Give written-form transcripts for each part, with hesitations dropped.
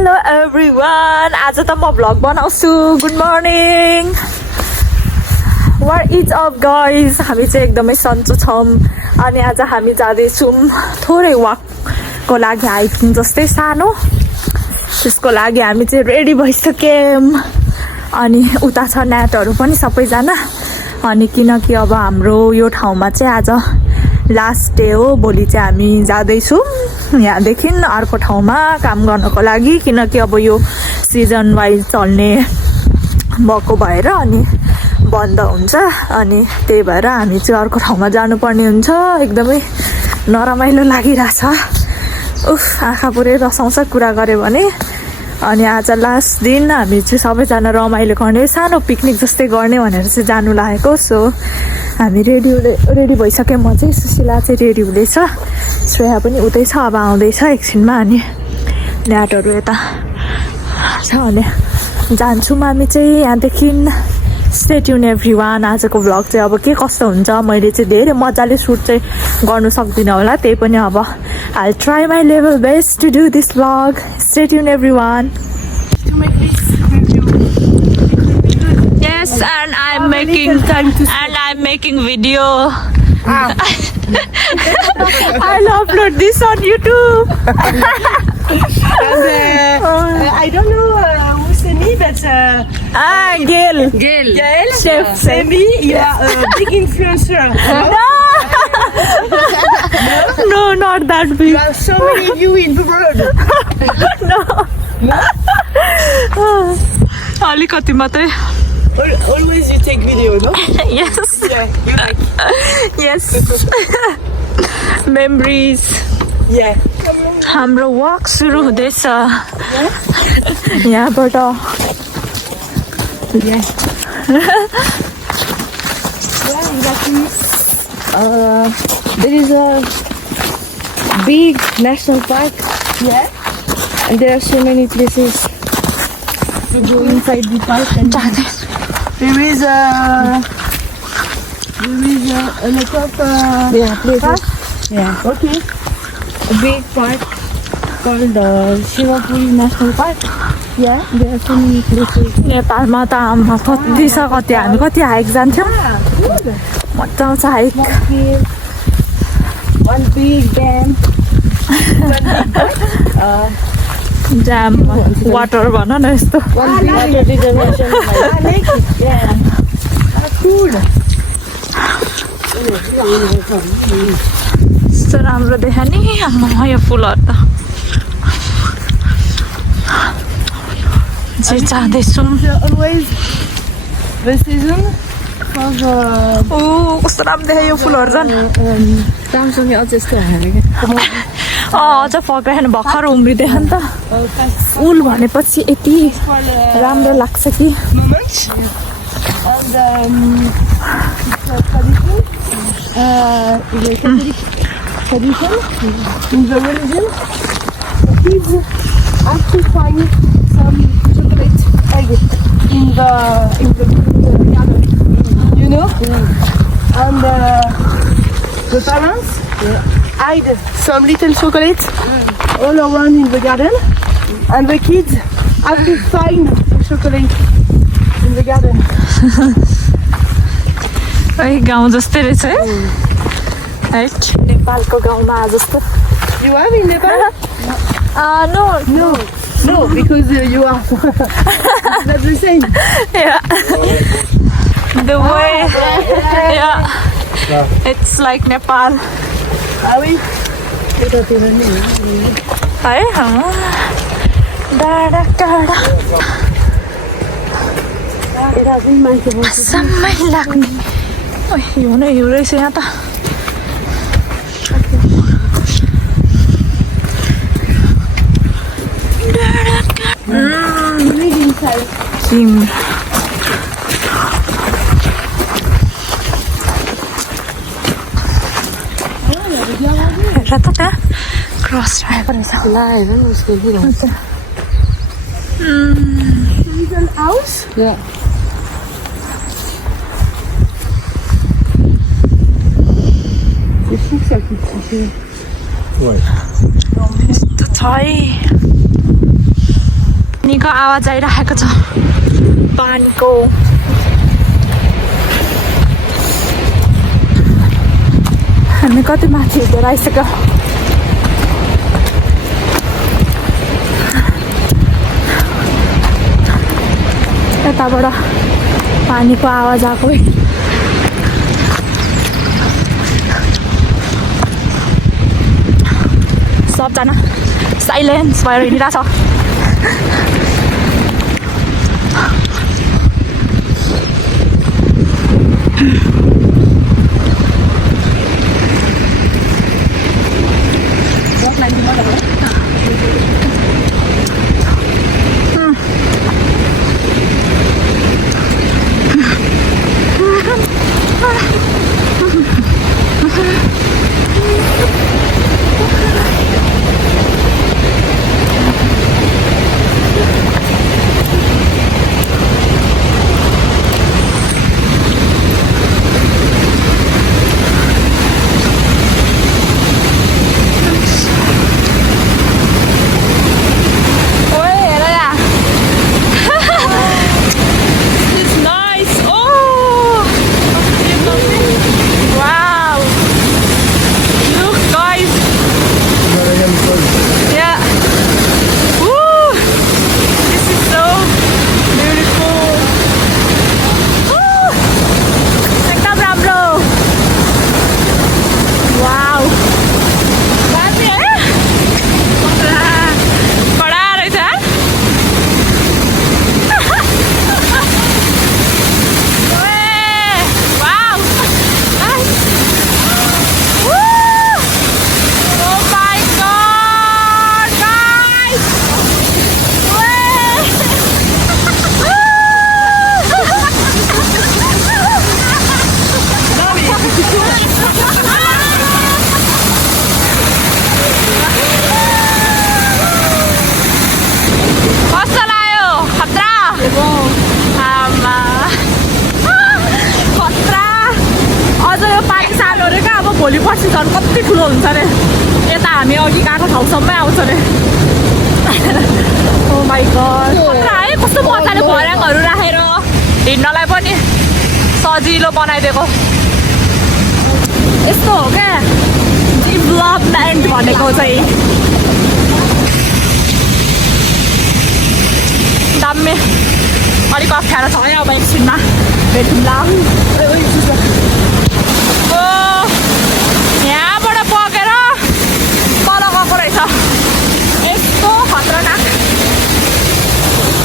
Hello everyone. आज त म भ्लग बनाउँछु. Good morning. What is up guys? हामी चाहिँ एकदमै सन्चो छौं अनि आज हामी जाँदैछौं थोरै वकको लागि हाइकिङ जस्तै सानो. त्यसको लागि हामी चाहिँ रेडी भइसक्यौं अनि उता छ न्याटहरु पनि सबैजना. अनि किनकि अब हाम्रो यो ठाउँमा चाहिँ आज लास्ट डे हो. भोलि चाहिँ हामी जाँदैछौं यहाँदेखि अर्को ठाउँमा काम गर्नको लागि किनकि अब यो सिजन वाइज चल्ने भएको भएर अनि बन्द हुन्छ अनि त्यही भएर हामी चाहिँ अर्को ठाउँमा जानुपर्ने हुन्छ. एकदमै नरमाइलो लागिरहेछ. उफ आँखा पुरै रसाउँछ कुरा गरे भने. अनि आज लास्ट दिन हामी चाहिँ सबैजना रमाइलो गर्ने सानो पिकनिक जस्तै गर्ने भनेर चाहिँ जानु लागेको. सो हामी रेडी भइसक्यो. म चाहिँ सुशीला चाहिँ रेडी हुँदैछ. श्रेया पनि उतै छ अब आउँदैछ एकछिनमा. अनि ल्याटहरू यता छ अनि जान्छौँ हामी चाहिँ यहाँदेखि. Stay tune everyone. आजको भ्लग चाहिँ अब के कस्तो हुन्छ मैले चाहिँ धेरै मजाले सुट चाहिँ गर्नु सक्दिनँ होला. त्यही पनि अब I'll try my level best to do this vlog. Stay tuned everyone. Yes, and I'm making video. I'll upload this on YouTube. And, I don't know who's me, but Gail. Chef. Semi, you are a big influencer. No, not that big. There are so many of you in the world. No. अलिकति मात्रै. Always you take video, no? Yes. Yeah, you like. Yes. Memories. Yeah. हाम्रो walk सुरु हुँदैछ यहाँबाट. Yeah. Yeah, exactly. There is a big national park. Yeah. And there are so many places to go inside the park. And there is a lot of places. Park? Yeah. Okay. A big park called Shivapuri National Park. Yeah, there are so many places. नेपालमा त आमा कति छ कति हामी कति hike जान्थ्यौँ. मजा आउँछ हाइक. One big dam. जाम वाटर भन न यस्तो. One big water reservation. I like it. Yeah. Cool. यस्तो राम्रो देखा नि. आम्मा यो फुलहरू त चाहिँ जाँदैछौँ. Always the season of कस्तो राम्रो देखा यो फुलहरू झन्. Samsung अझ यस्तो हाल्यो के. अझ फक्राएन भर्खर उम्रिँदै नि त. फुल भनेपछि यति राम्रो लाग्छ कि. And tradition in the religion. The kids have to find some chocolate egg in the garden, you know. And the parents hide some little chocolate all around in the garden, and the kids have to find the chocolate in the garden. गाउँ जस्तै रहेछ है. नेपालको गाउँमा जस्तो. You have in Nepal? No, because you are not the same. Yeah. The way. Yeah. It's like Nepal. Ah oui? है डाँडा टाढा समय लाग्ने. हिउँ नै हिउँ रहेछ यहाँ त. हेर त त्यहाँ क्रस राखेको रहेछ. Little house? Yeah. C'est fou que ça coûte si cher. Ouais. यस्तो छ है. पानीको आवाज आइरहेको छ पानीको हामी कति माथि हिँडेर आइसक्यो यताबाट पानीको आवाज आएको सबजना साइलेन्स भएर हिँडिरहेछ भोलि पर्सि झन् कति ठुलो हुन्छ अरे यता हामी अघि गएको ठाउँसम्मै आउँछ अरे ओ माई गड है कस्तो मजाले भर्याङहरू राखेर हिँड्नलाई पनि सजिलो बनाइदिएको यस्तो हो क्या डेभलपमेन्ट भनेको चाहिँ दामी अलिक अप्ठ्यारो छ है अब एकछिनमा भेटौँला यहाँबाट बगेर तल गएको रहेछ यस्तो खतरनाक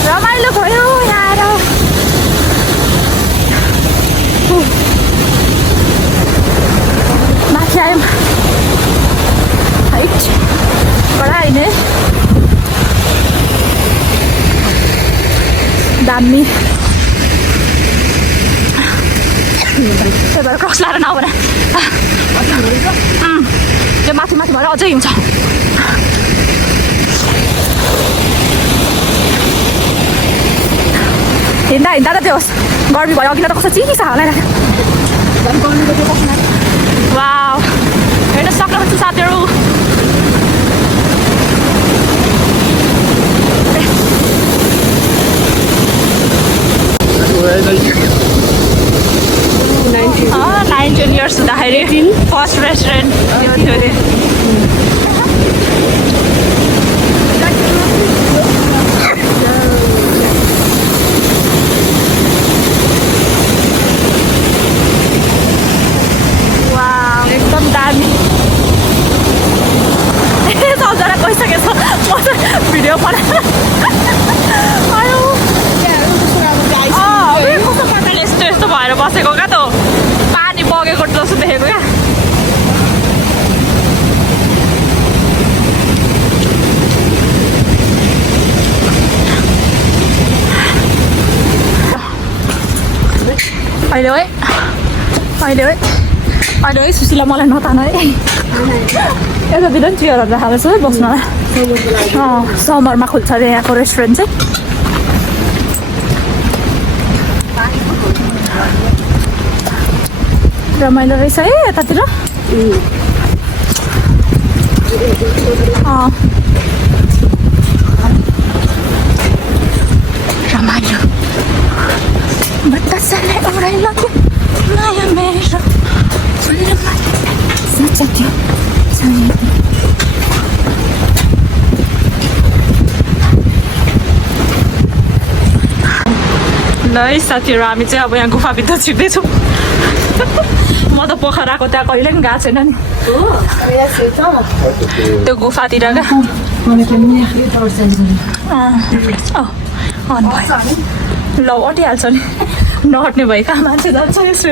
रमाइलो भयो यहाँ माथि आयौँ हाइट कडा होइन दामी त्यही भएर क्रस लाएर नभने त्यो माथि माथि भएर अझै हुन्छ हिँड्दा हिँड्दा त त्यो गर्मी भयो अघि त कस्तो चिसो होला वाउ हेर्न सक्नुहुन्छ साथीहरू Oh, 19 years हुँदाखेरि फर्स्ट रेस्टुरेन्ट थियो अरे वाउ एकदम दामी सबजना गइसकेछ म त भिडियो बनाएर आयो कस्तो प्रकारले यस्तो यस्तो भएर बसेको क्या त पानी बगेको जस्तो देखेको क्या अहिले है सुशीला मलाई नतान है एउटा बिदन चेयरहरू राखेको छ है बस्नलाई समरमा खोल्छ अरे यहाँको रेस्टुरेन्ट चाहिँ रमाइलो रहेछ है यतातिर है साथीहरू हामी चाहिँ अब यहाँ गुफाभित्र छिर्दैछौँ म त पोखराको त्यहाँ कहिले पनि गएको छैन नि त्यो गुफातिर क्या ल अटिहाल्छ नि नहट्ने भयो कहाँ मान्छे जान्छ यसो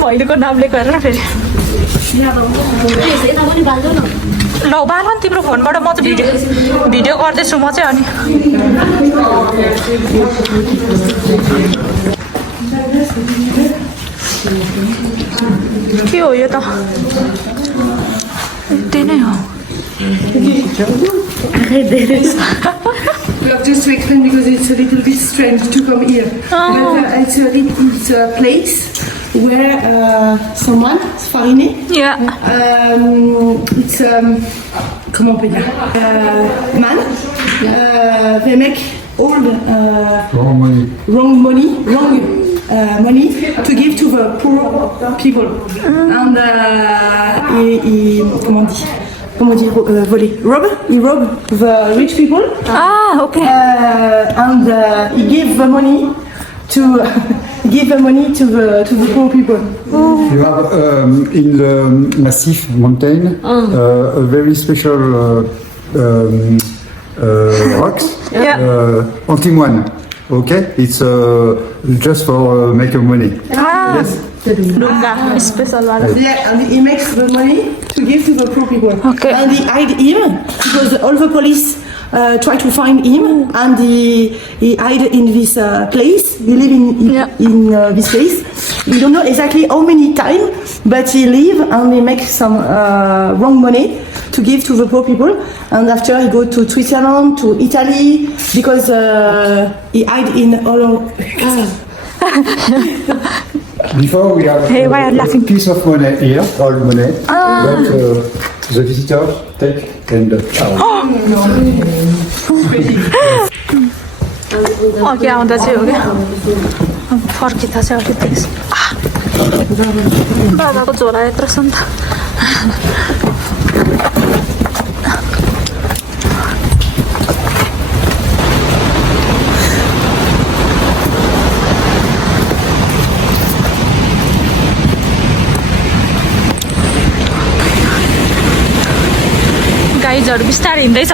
भैलोको नाम लिएको हेर फेरि ल बाल नि तिम्रो फोनबाट म त भिडियो गर्दैछु म चाहिँ अनि के हो यो त यति नै हो Look, just to explain because it's a little bit strange to come here. But, it's a place where someone, Sfarine, it's comment on peut dire, man, they make all wrong money to give to the poor people. And comment dire, voler, he rob the rich people. Okay. And he gave the money to the poor people. You have in the Massif mountain a very special rocks, antimoine. Okay, it's just for making money. Yes. Lunga, special one. Yeah, and he makes the money to give to the poor people. Okay. And he hide him because all the police try to find him, and he hide in this place. He live in this place. We don't know exactly how many times, but he live and he make some wrong money to give to the poor people. And after he go to Switzerland, to Italy, because he hide in all. Before we have a piece of money here, old money, that the visitors take and अघि आउँदा चाहिँ हो क्या फर्किँदा चाहिँ अलिकति बाबाको झोला यत्रो छ नि त गाइजहरू बिस्तारै हिँड्दैछ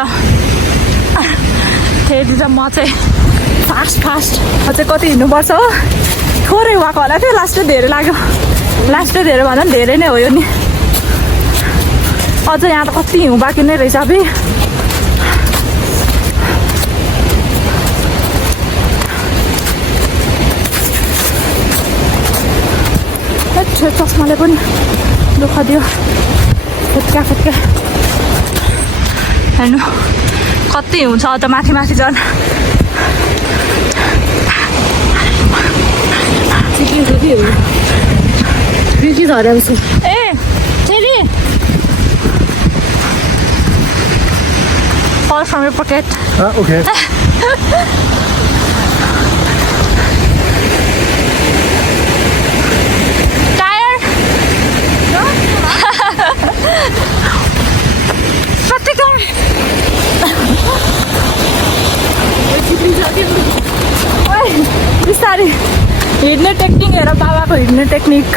फेरि त म चाहिँ फास्ट अझै कति हिँड्नुपर्छ हो थोरै भएको होला थियो लास्टै धेरै लाग्यो लास्टै धेरै भन्दा पनि धेरै नै हो यो नि अझ यहाँ त कति हिउँ बाँकी नै रहेछ अब चस्माले पनि दुःख दियो फुत्का हेर्नु कति हिउँ छ अझ माथि झन् ए फेरि all from your pocket. okay. Tired? No. बिस्तारै हिँड्ने टेक्निक हेर बाबाको हिँड्ने टेक्निक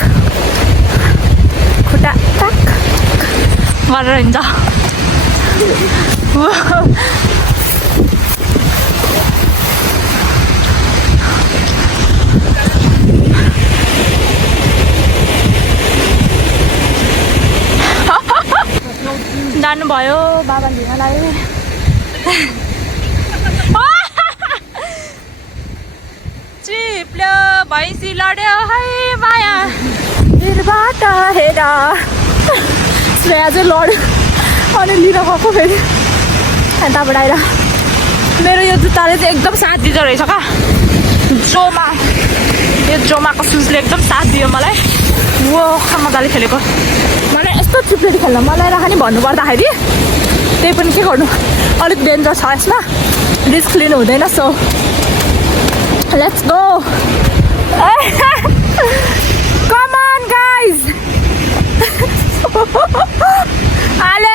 खुट्टा टाक गरेर हिँड्छ जानुभयो बाबा लिनलाई चिप्ल्यो भैँसी लड्यो है माया भिरबाट हेर श्रेया चाहिँ लड्यो अनि लिन गएको फेरि यताबाट आएर मेरो यो जुत्ताले चाहिँ एकदम साथ दिँदो रहेछ क्या यो जोमाको सुजले एकदम साथ दियो मलाई वो मजाले खेलेको मलाई यस्तो चिप्लेर खेल्न मलाई राख्ने भन्नु पर्दाखेरि त्यही पनि के गर्नु अलिक डेन्जर छ यसमा रिस्क लिनु हुँदैन so let's go come on guys आले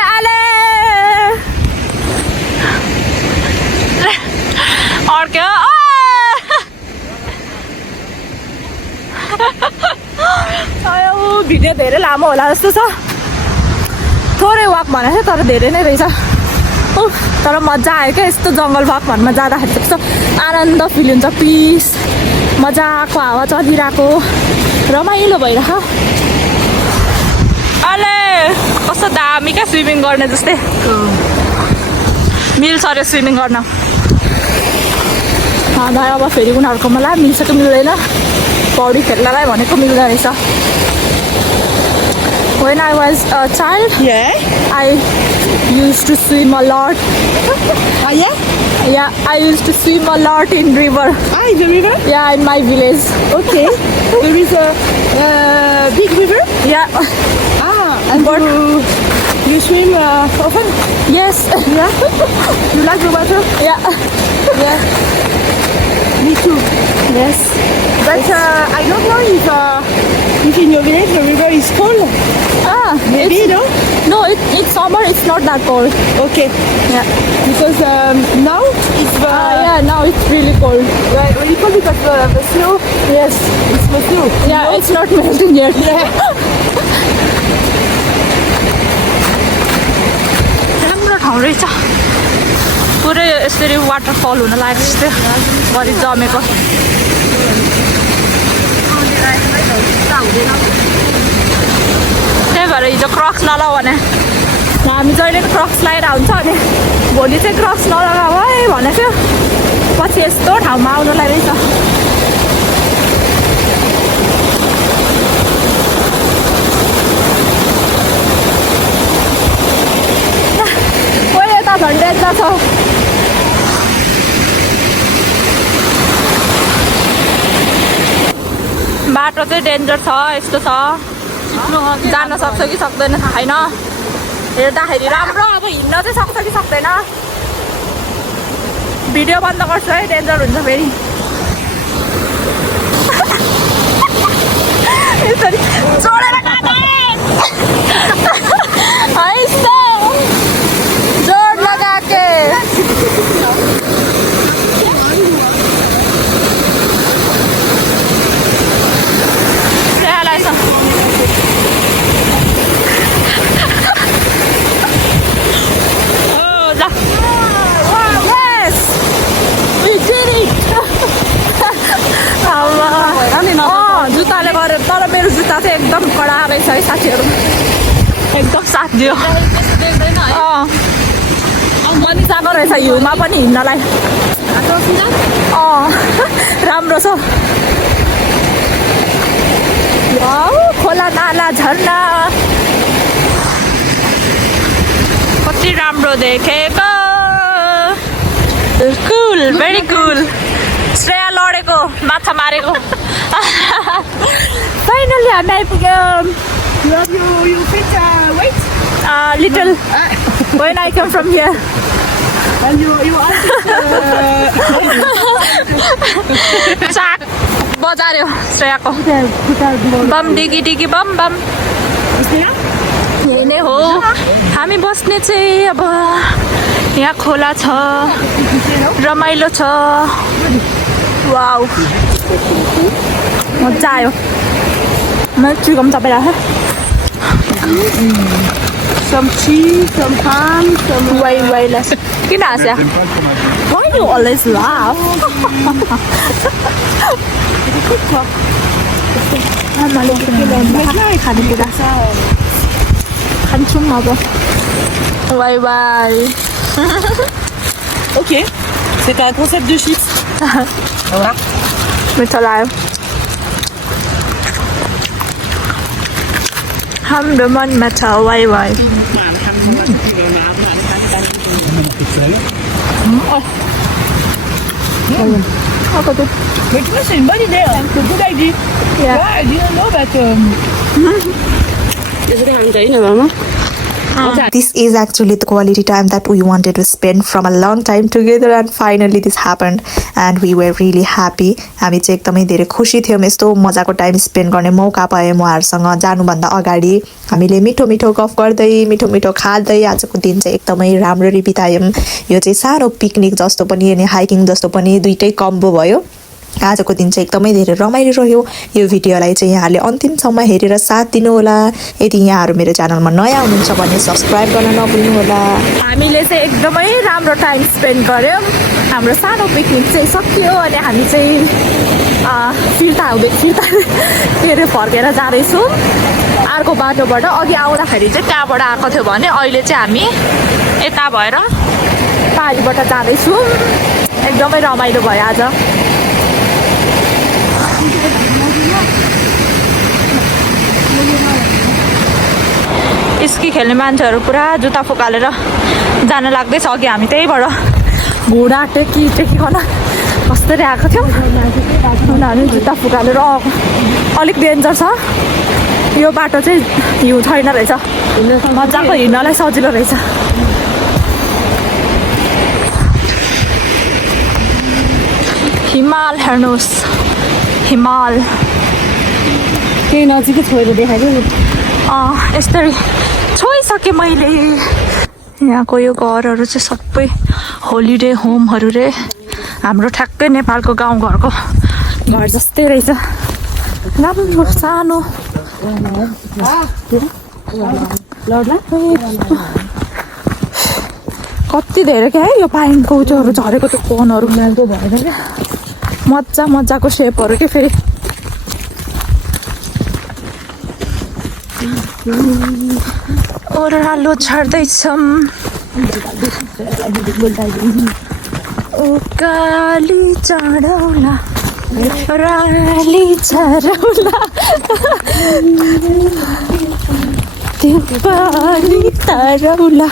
लामो होला जस्तो छ थोरै वाक भनेको थियो तर धेरै नै रहेछ तर मजा आयो क्या यस्तो जङ्गल वाकहरूमा जाँदाखेरि कस्तो आनन्द फिल हुन्छ पिस मजाको हावा चलिरहेको रमाइलो भइरहेको अले कस्तो दामी क्या स्विमिङ गर्ने जस्तै मिल्छ अरे स्विमिङ गर्न अब फेरि उनीहरूकोमा ला मिल्छ कि मिल्दैन पौडी खेल्नलाई भनेको मिल्दो रहेछ When I was a child, I used to swim a lot. Yeah, I used to swim a lot in river. In the river? Yeah, in my village. Okay. There is a big river? Yeah. And you swim often? Yes. Yeah? You like the water? Yeah. Yeah. Me too. Yes. But I don't know if in your village the river is cold. Maybe, no? No, it's summer. It's not that cold. Okay. Yeah. Because now it's Yeah, now it's really cold. really cold because the snow. Yes. It's the snow. Yeah, it's not melting yet. राम्रो ठाउँ रहेछ पुरै यसरी waterfall हुन लागेको जस्तै भरि जमेको त्यही भएर हिजो क्रक्स नलाऊ भने हामी जहिले क्रक्स लगाएर हुन्छ अनि भोलि चाहिँ क्रक्स नलगाऊ है भनेको थियो पछि यस्तो ठाउँमा आउनुलाई रहेछ यता झन्डेन्जा छ बाटो चाहिँ डेन्जर छ यस्तो छ जान सक्छ कि सक्दैन थाहा छैन हेर्दाखेरि राम्रो अब हिँड्न चाहिँ सक्छ कि सक्दैन भिडियो बन्द गर्छु है डेन्जर हुन्छ फेरि यसरी जोडेर जोड लगाके जुत्ताले गरेर तर मेरो जुत्ता चाहिँ एकदम कडा रहेछ है साथीहरू एकदम साथ दियो मनिसाको रहेछ हिउँमा पनि हिँड्नलाई राम्रो छ खोला नाला झर्ना कति राम्रो देखेको कुल भेरी कुल श्रेया लडेको माछा मारेको फाइनली हामी आइपुग्यो You fit weight? Little when I come from here And you are साग बजार्यो श्रेयाको बम डिगी डिगी बम बम यही नै हो हामी बस्ने चाहिँ अब यहाँ खोला छ रमाइलो छ वाउ मजा आयो म चुकम तपाईँलाई some cheese, some ham, some way less किन हाँस्या Why do you always laugh? खानेकुरा खान्छौँ अब Wai Wai Ok, c'est un concept de chips. Voilà. मिठो लाग्यो हाम्रो मनमा छ Wai Wai Mais tu vois, c'est une bonne idée. Hein. C'est une good idea. Yeah. I didn't know that. This is actually the quality time that we wanted to spend from a long time together, and finally this happened and we were really happy. हामी चाहिँ एकदमै धेरै खुसी थियौँ यस्तो मजाको time spend गर्ने मौका पायौँ उहाँहरूसँग जानुभन्दा अगाडि हामीले मिठो मिठो गफ गर्दै मिठो मिठो खाँदै आजको दिन चाहिँ एकदमै राम्ररी बितायौँ यो चाहिँ सानो पिकनिक जस्तो पनि अनि हाइकिङ जस्तो पनि दुईटै कम्बो भयो आजको दिन चाहिँ एकदमै धेरै रमाइलो रह्यो यो भिडियोलाई चाहिँ यहाँहरूले अन्तिमसम्म हेरेर साथ दिनुहोला यदि यहाँहरू मेरो च्यानलमा नयाँ हुनुहुन्छ भने सब्सक्राइब गर्न नभुल्नुहोला हामीले चाहिँ एकदमै राम्रो टाइम स्पेन्ड गऱ्यौँ हाम्रो सानो पिकनिक चाहिँ सकियो अनि हामी चाहिँ फिर्ता के अरे फर्केर जाँदैछौँ अर्को बाटोबाट अघि आउँदाखेरि चाहिँ त्यहाँबाट आएको थियो भने अहिले चाहिँ हामी यता भएर पारीबाट जाँदैछौँ एकदमै रमाइलो भयो आज स्की खेल्ने मान्छेहरू पुरा जुत्ता फुकालेर जान लाग्दैछ अघि हामी त्यहीबाट घुँडा टेकिकन कस्तरी आएको थियौँ उनीहरू जुत्ता फुकालेर अलिक डेन्जर छ यो बाटो चाहिँ हिउँ छैन रहेछ मजाको हिँड्नलाई सजिलो रहेछ हिमाल हेर्नुहोस् हिमाल केही नजिकै छोएर देखाइदियो नि यस्तरी छोइसकेँ मैले यहाँको यो घरहरू चाहिँ सबै होलिडे होमहरू रे हाम्रो ठ्याक्कै नेपालको गाउँघरको घर जस्तै रहेछ राम्रो सानो कति धेरै क्या है यो पाइनको उचोहरू झरेको त्यो कोनहरू भएर क्या मजाको सेपहरू के फेरि ओह्रालो छर्दैछौँ उकाली चढौला ओह्राली चढौला त्यो पाली तरौला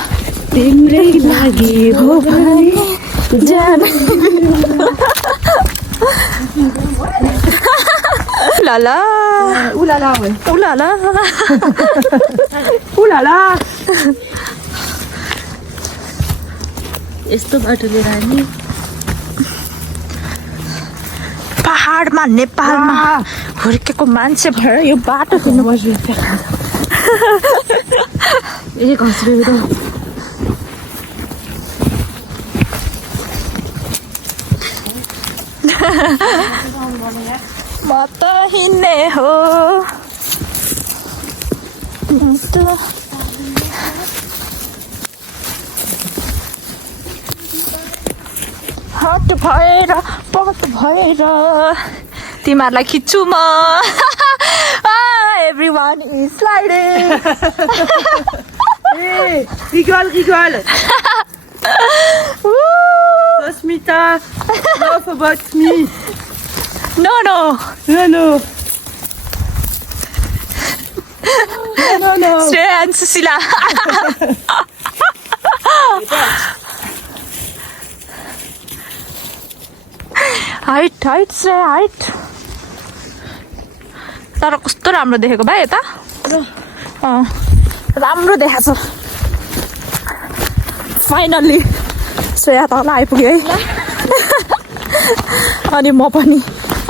तिम्रै लागि हो भने जान उलाला उलाला उलाला उलाला यस्तो बाटोले रानी पहाडमा नेपालमा हुर्केको मान्छे भएर यो बाटो किन्नु पर्छ ए घस्रेर म त हिँड्ने हो हट भएर पट भएर तिमीहरूलाई खिच्छु म everyone is sliding Rigole. Smita, laugh about me. No. No. Shreya and Susila. Height, Shreya, height. तर कस्तो राम्रो देखेको भाइ यता राम्रो देखाछ फाइनल्ली श्रेया तल आइपुग्यो है अनि म पनि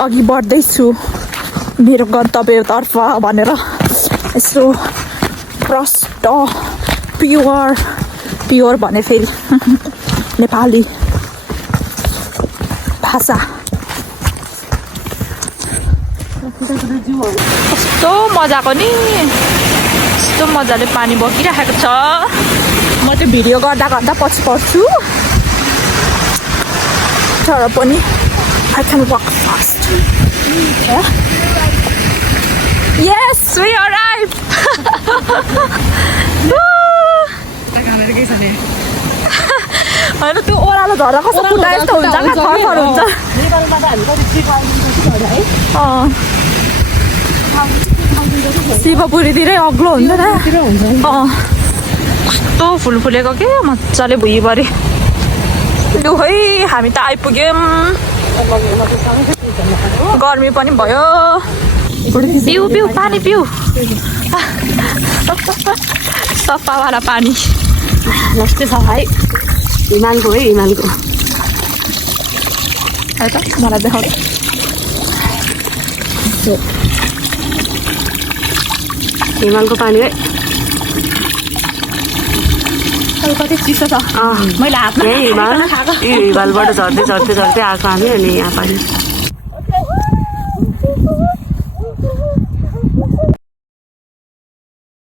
अघि बढ्दैछु मेरो गन्तव्यतर्फ भनेर यसो प्रष्ट प्योर भने फेरि नेपाली भाषा कस्तो मजाको नि कस्तो मजाले पानी बगिरहेको छ म चाहिँ भिडियो गर्दा पछि पर्छु तर पनि I can walk fast. Yes, we arrived. होइन त्यो ओह्रालो झर्दा कस्तो खुट्टा यस्तो हुन्छ क्या थर हुन्छ शिवपुरीतिरै अग्लो हुन्छ नि कस्तो फुल फुलेको के मजाले भुइँभरि लु है हामी त आइपुग्यौँ गर्मी पनि भयो पिउ पानी पिउ सफावाला पानी लस्टे छ भाइ हिमालको है हिमालको है त मलाई देखाउ हिमालको पानी है कति चिसो छ मैले हातमा हिमालबाट झर्दै आएको हामी अनि यहाँ पानी